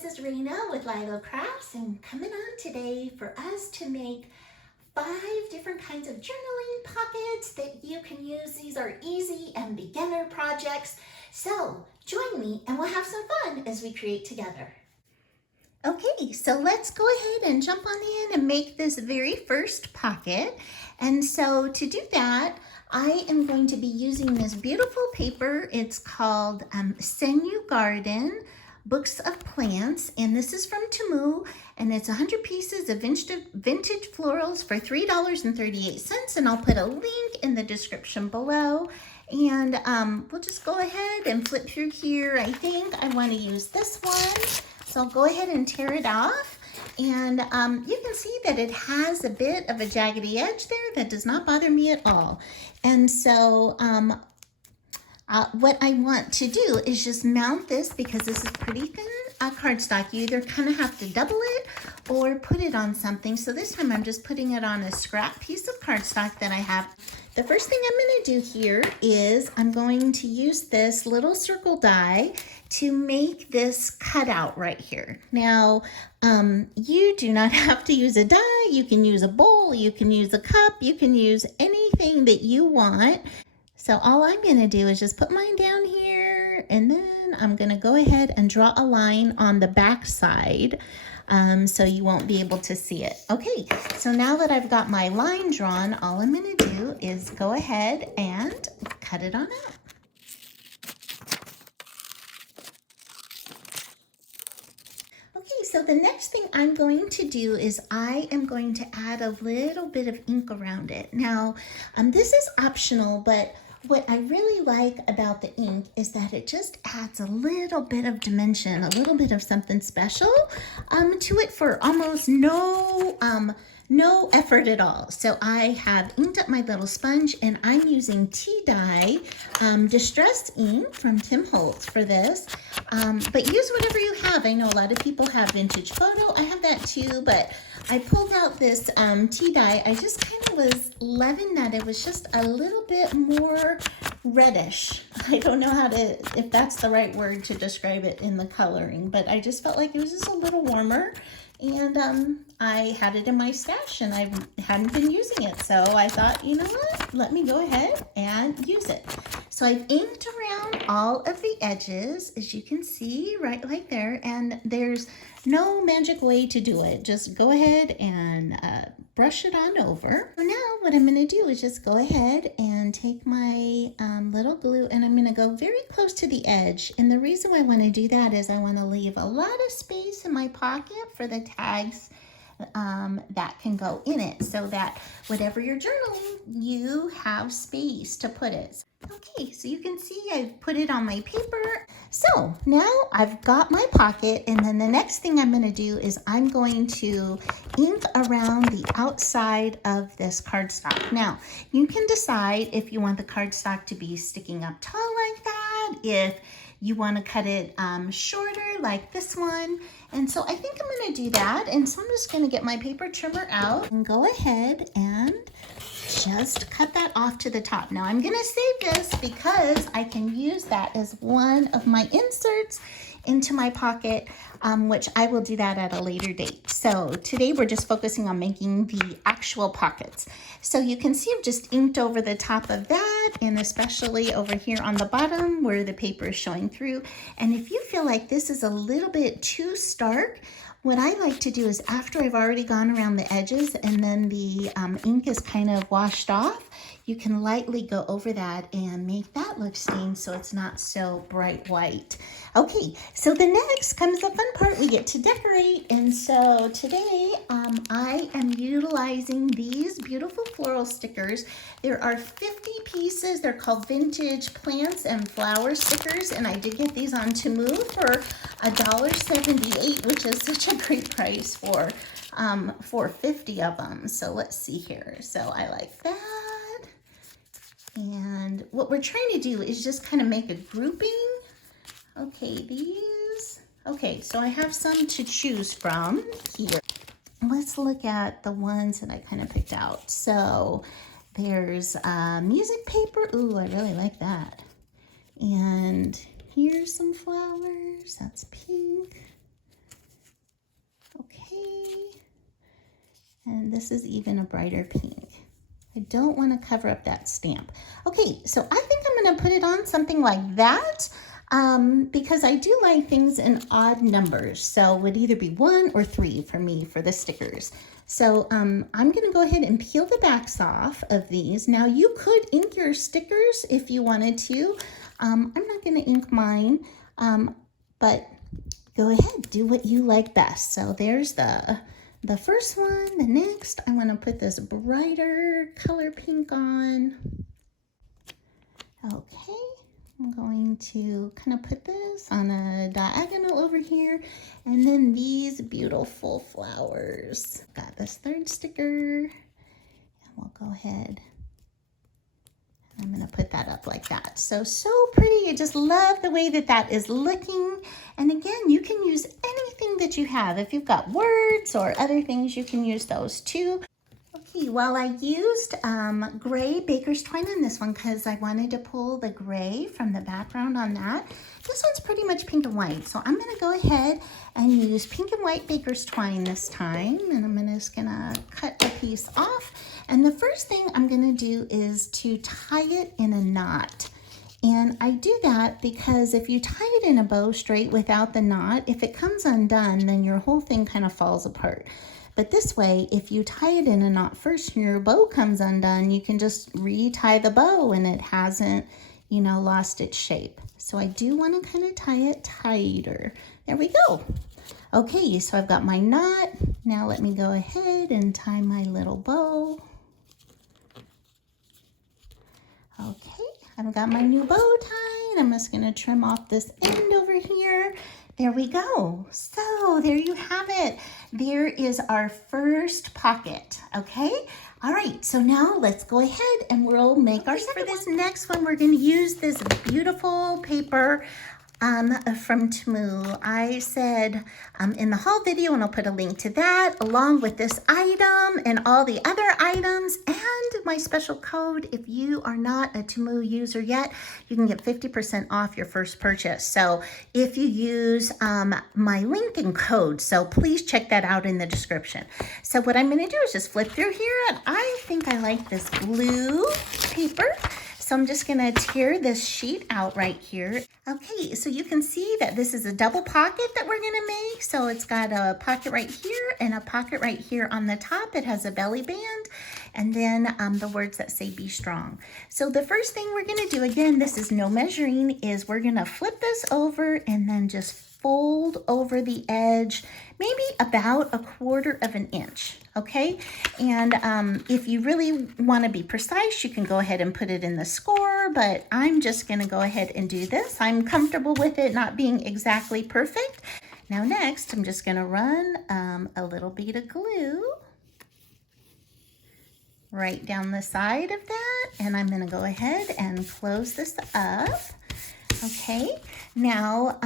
this is Rena with Lilo Crafts, and coming on today for us to make 5 different kinds of journaling pockets that you can use. These are easy and beginner projects. So join me and we'll have some fun as we create together. Okay, so let's go ahead and jump on in and make this very first pocket. And so to do that, I am going to be using this beautiful paper. It's called Temu Garden Books of Plants, and this is from Temu, and it's 100 pieces of vintage florals for $3.38, and I'll put a link in the description below. And we'll just go ahead and flip through here. I think I want to use this one, so I'll go ahead and tear it off. And you can see that it has a bit of a jaggedy edge there that does not bother me at all. And so what I want to do is just mount this, because this is pretty thin cardstock. You either kind of have to double it or put it on something. So this time I'm just putting it on a scrap piece of cardstock that I have. The first thing I'm going to do here is I'm going to use this little circle die to make this cutout right here. Now, you do not have to use a die. You can use a bowl, you can use a cup, you can use anything that you want. So all I'm going to do is just put mine down here, and then I'm going to go ahead and draw a line on the back side so you won't be able to see it. Okay, so now that I've got my line drawn, all I'm going to do is go ahead and cut it on out. Okay, so the next thing I'm going to do is I am going to add a little bit of ink around it. Now, this is optional, but what I really like about the ink is that it just adds a little bit of dimension, a little bit of something special to it for almost no effort at all. So I have inked up my little sponge, and I'm using tea dye distressed ink from Tim Holtz for this. But use whatever you have. I know a lot of people have Vintage Photo. I have that too, but I pulled out this tea dye. I just kind of was loving that it was just a little bit more reddish. I don't know if that's the right word to describe it in the coloring, but I just felt like it was just a little warmer. And I had it in my stash, and I hadn't been using it. So I thought, you know what? Let me go ahead and use it. So I've inked around all of the edges, as you can see, right there. And there's no magic way to do it. Just go ahead and brush it on over. So now what I'm going to do is just go ahead and take my little glue, and I'm going to go very close to the edge. And the reason why I want to do that is I want to leave a lot of space in my pocket for the tags that can go in it, so that whatever you're journaling, you have space to put it. Okay, so you can see I've put it on my paper. So now I've got my pocket, and then the next thing I'm going to do is I'm going to ink around the outside of this cardstock. Now, you can decide if you want the cardstock to be sticking up tall like that, if you want to cut it shorter like this one. And so I think I'm going to do that. And so I'm just going to get my paper trimmer out and go ahead and just cut that off to the top. Now I'm going to save this because I can use that as one of my inserts into my pocket, which I will do that at a later date. So today we're just focusing on making the actual pockets. So you can see I've just inked over the top of that, and especially over here on the bottom where the paper is showing through. And if you feel like this is a little bit too stark, what I like to do is, after I've already gone around the edges and then the ink is kind of washed off, you can lightly go over that and make that look stained so it's not so bright white. Okay, so the next comes the fun part. We get to decorate. And so today I am utilizing these beautiful floral stickers. There are 50 pieces. They're called Vintage Plants and Flower stickers, and I did get these on Temu for $1.78, which is such a great price for 50 of them. So let's see here. So I like that. And what we're trying to do is just kind of make a grouping. Okay, these. Okay, so I have some to choose from here. Let's look at the ones that I kind of picked out. So there's music paper. Ooh, I really like that. And here's some flowers. That's pink. Okay. And this is even a brighter pink. I don't want to cover up that stamp. Okay, so I think I'm going to put it on something like that because I do like things in odd numbers. So it would either be 1 or 3 for me for the stickers. So I'm going to go ahead and peel the backs off of these. Now you could ink your stickers if you wanted to. I'm not going to ink mine, but go ahead, do what you like best. So there's the first one. The next, I want to put this brighter color pink on. Okay, I'm going to kind of put this on a diagonal over here, and then these beautiful flowers. Got this third sticker, and we'll go ahead. I'm going to put that up like that. So pretty. I just love the way that that is looking. And again, you can use anything that you have. If you've got words or other things, you can use those too. Okay, well, I used gray baker's twine on this one because I wanted to pull the gray from the background on that. This one's pretty much pink and white. So I'm going to go ahead and use pink and white baker's twine this time. And I'm just going to cut a piece off. And the first thing I'm going to do is to tie it in a knot. And I do that because if you tie it in a bow straight without the knot, if it comes undone, then your whole thing kind of falls apart. But this way, if you tie it in a knot first and your bow comes undone, you can just retie the bow and it hasn't, you know, lost its shape. So I do want to kind of tie it tighter. There we go. Okay, so I've got my knot. Now let me go ahead and tie my little bow. Okay, I've got my new bow tied. I'm just going to trim off this end over here. There we go. So there you have it. There is our first pocket, okay? All right, so now let's go ahead and we'll make our second one. For this next one, we're going to use this beautiful paper from Temu. I said in the haul video, and I'll put a link to that, along with this item and all the other items and my special code. If you are not a Temu user yet, you can get 50% off your first purchase. So if you use my link and code, so please check that out in the description. So what I'm going to do is just flip through here, and I think I like this blue paper. So I'm just going to tear this sheet out right here. Okay, so you can see that this is a double pocket that we're going to make. So it's got a pocket right here and a pocket right here on the top. It has a belly band and then the words that say be strong. So the first thing we're going to do, again, this is no measuring, is we're going to flip this over and then just fold over the edge, maybe about 1/4 inch. Okay, and if you really want to be precise, you can go ahead and put it in the score, but I'm just going to go ahead and do this. I'm comfortable with it not being exactly perfect. Now next, I'm just going to run a little bit of glue right down the side of that, and I'm going to go ahead and close this up. Okay, now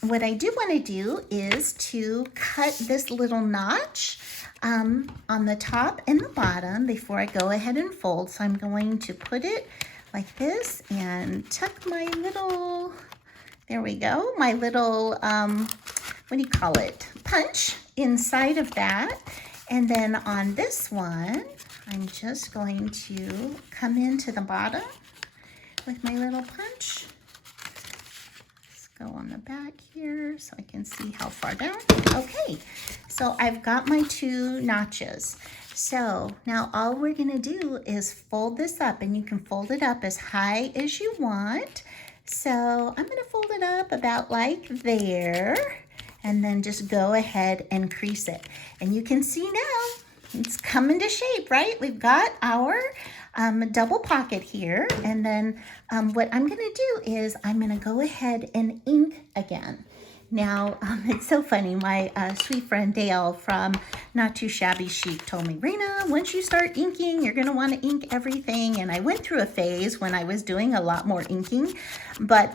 what I do want to do is to cut this little notch on the top and the bottom before I go ahead and fold. So I'm going to put it like this and tuck my little, there we go, my little, what do you call it, punch inside of that. And then on this one, I'm just going to come into the bottom with my little punch. Go on the back here so I can see how far down. Okay, so I've got my 2 notches. So now all we're gonna do is fold this up, and you can fold it up as high as you want. So I'm gonna fold it up about like there, and then just go ahead and crease it. And you can see now it's coming to shape, right? We've got our double pocket here, and then what I'm going to do is I'm going to go ahead and ink again. Now, it's so funny. My sweet friend Dale from Not Too Shabby Chic told me, Rena, once you start inking, you're going to want to ink everything. And I went through a phase when I was doing a lot more inking. But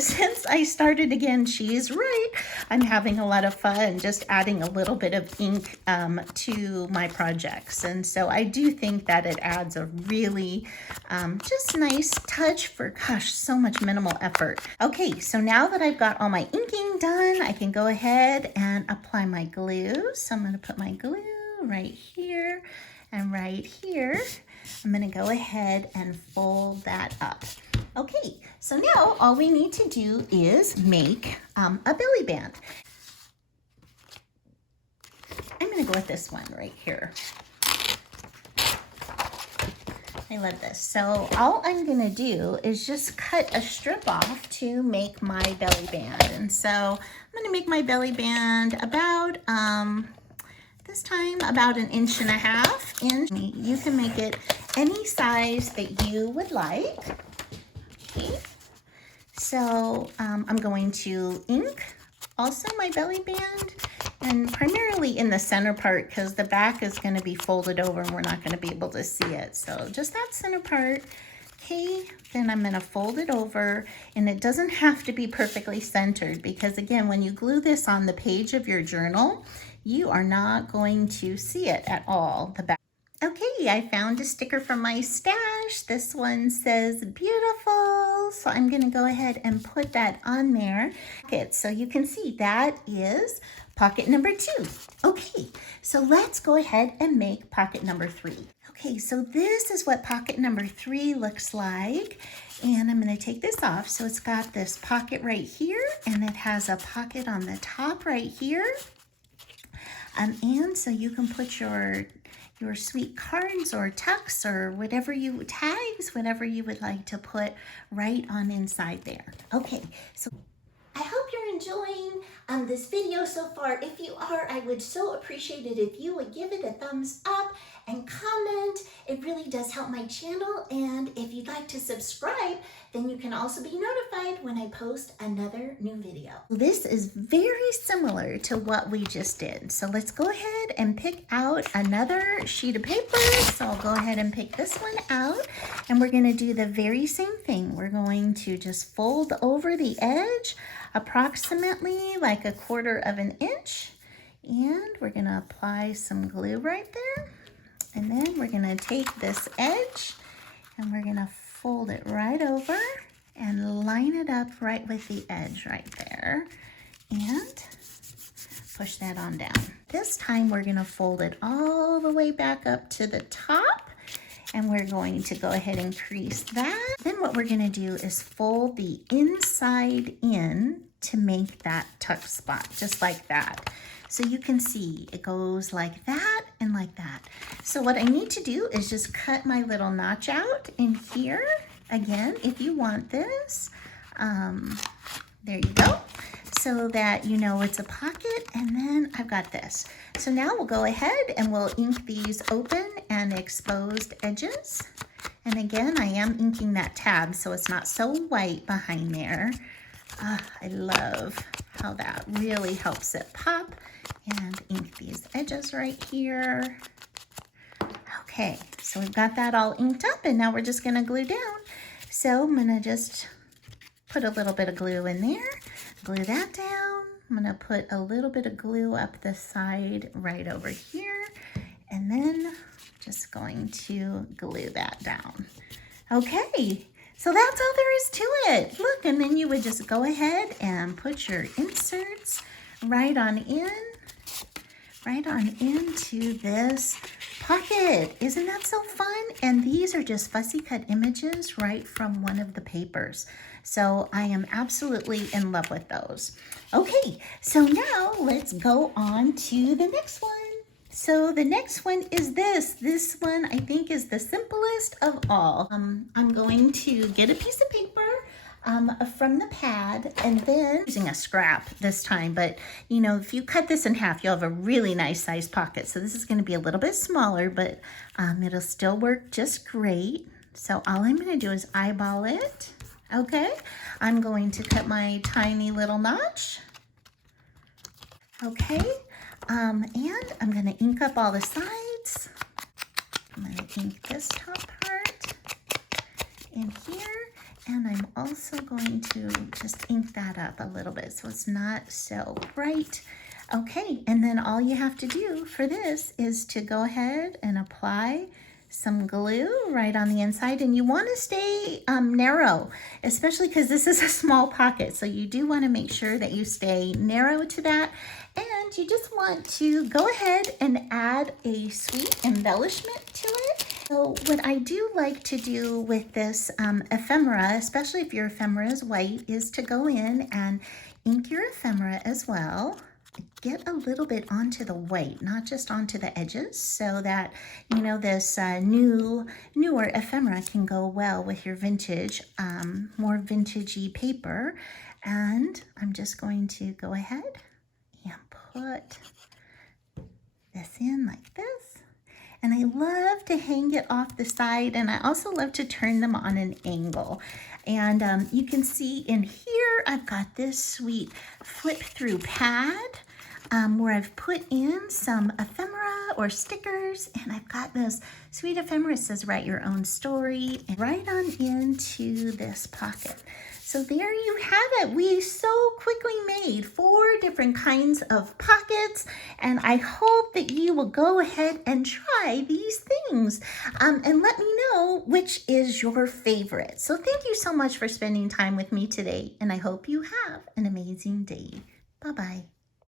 since I started again, she's right. I'm having a lot of fun just adding a little bit of ink to my projects. And so I do think that it adds a really just nice touch for, gosh, so much minimal effort. Okay, so now that I've got all my inking done, I can go ahead and apply my glue. So I'm going to put my glue right here and right here. I'm going to go ahead and fold that up. Okay, so now all we need to do is make a belly band. I'm going to go with this one right here. I love this. So all I'm going to do is just cut a strip off to make my belly band. And so I'm going to make my belly band about, this time, about 1.5 inches. You can make it any size that you would like. Okay. So I'm going to ink also my belly band, and primarily in the center part because the back is going to be folded over and we're not going to be able to see it. So just that center part. Okay, then I'm going to fold it over, and it doesn't have to be perfectly centered because again, when you glue this on the page of your journal, you are not going to see it at all, the back. Okay, I found a sticker from my stash. This one says beautiful. So I'm going to go ahead and put that on there. So you can see that is pocket number 2. Okay, so let's go ahead and make pocket number 3. Okay, so this is what pocket number 3 looks like. And I'm going to take this off. So it's got this pocket right here, and it has a pocket on the top right here. And so you can put your sweet cards or tucks or whatever tags, whatever you would like to put right on inside there. Okay, so I hope you're enjoying this video so far. If you are, I would so appreciate it if you would give it a thumbs up and comment. It really does help my channel. And if you'd like to subscribe, then you can also be notified when I post another new video. This is very similar to what we just did. So let's go ahead and pick out another sheet of paper. So I'll go ahead and pick this one out, and we're going to do the very same thing. We're going to just fold over the edge approximately like 1/4 inch, and we're going to apply some glue right there. And then we're going to take this edge and we're going to fold it right over and line it up right with the edge right there and push that on down. This time we're going to fold it all the way back up to the top, and we're going to go ahead and crease that. Then what we're going to do is fold the inside in to make that tuck spot, just like that. So you can see it goes like that and like that. So what I need to do is just cut my little notch out in here. Again, if you want this, there you go. So that you know it's a pocket, and then I've got this. So now we'll go ahead and we'll ink these open and exposed edges. And again, I am inking that tab so it's not so white behind there. I love how that really helps it pop. And ink these edges right here. Okay, so we've got that all inked up, and now we're just going to glue down. So I'm going to just put a little bit of glue in there, glue that down. I'm going to put a little bit of glue up the side right over here, and then just going to glue that down. Okay, so that's all there is to it. Look, and then you would just go ahead and put your inserts right on into this pocket. Isn't that so fun? And these are just fussy cut images right from one of the papers. So I am absolutely in love with those. Okay, so now let's go on to the next one. So the next one is this. This one I think is the simplest of all. I'm going to get a piece of paper from the pad, and then using a scrap this time, but you know, if you cut this in half, you'll have a really nice size pocket. So this is going to be a little bit smaller, but it'll still work just great. So all I'm going to do is eyeball it. Okay, I'm going to cut my tiny little notch. Okay, and I'm going to ink up all the sides. I'm going to ink this top part in here. And I'm also going to just ink that up a little bit so it's not so bright. Okay, and then all you have to do for this is to go ahead and apply some glue right on the inside, and you want to stay narrow, especially because this is a small pocket, so you do want to make sure that you stay narrow to that. And you just want to go ahead and add a sweet embellishment to it. So what I do like to do with this ephemera, especially if your ephemera is white, is to go in and ink your ephemera as well. Get a little bit onto the white, not just onto the edges, so that, you know, this newer ephemera can go well with your vintage, more vintagey paper. And I'm just going to go ahead and put this in like this. And I love to hang it off the side, and I also love to turn them on an angle. And you can see in here, I've got this sweet flip through pad where I've put in some ephemera or stickers, and I've got this sweet ephemera. It says write your own story, and right on into this pocket. So there you have it. We so quickly made 4 different kinds of pockets, and I hope that you will go ahead and try these things and let me know which is your favorite. So thank you so much for spending time with me today, and I hope you have an amazing day. Bye-bye.